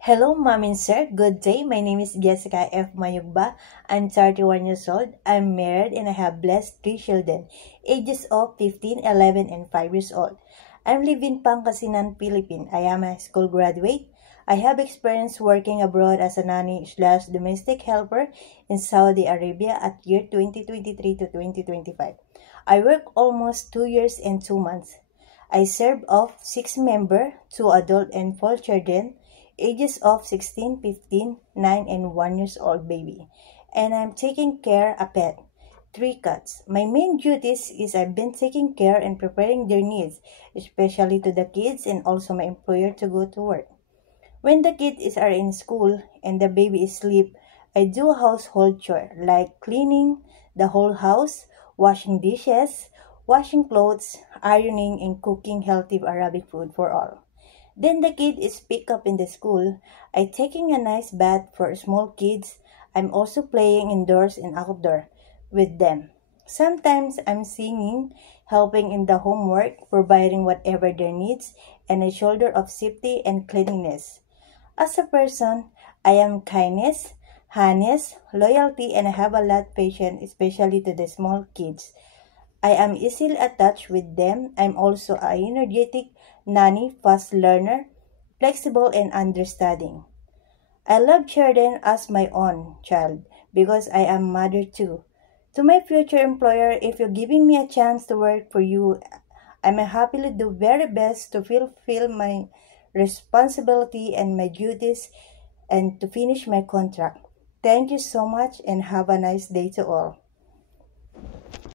Hello, mom and sir. Good day. My name is Jessica F. Mayugba. I'm 31 years old. I'm married and I have blessed three children, ages of 15, 11, and 5 years old. I'm living Pangasinan, Philippines. I am a school graduate. I have experience working abroad as a nanny slash domestic helper in Saudi Arabia at year 2023 to 2025. I work almost 2 years and 2 months. I serve of 6 members, 2 adult and 4 children, ages of 16, 15, 9, and 1 years old baby. And I'm taking care a pet, 3 cats. My main duties is I've been taking care and preparing their needs, especially to the kids and also my employer to go to work. When the kids are in school and the baby is asleep, I do household chore like cleaning the whole house, washing dishes, washing clothes, ironing, and cooking healthy Arabic food for all. Then the kid is picked up in the school. I taking a nice bath for small kids. I'm also playing indoors and outdoor with them. Sometimes I'm singing, helping in the homework, providing whatever their needs, and a shoulder of safety and cleanliness. As a person, I am kindness, honest, loyalty, and I have a lot of patience, especially to the small kids. I am easily attached with them. I'm also a energetic nanny, fast learner, flexible and understanding. I love children as my own child because I am mother too. To my future employer, if you're giving me a chance to work for you, I'm happily do very best to fulfill my responsibility and my duties and to finish my contract. Thank you so much and have a nice day to all.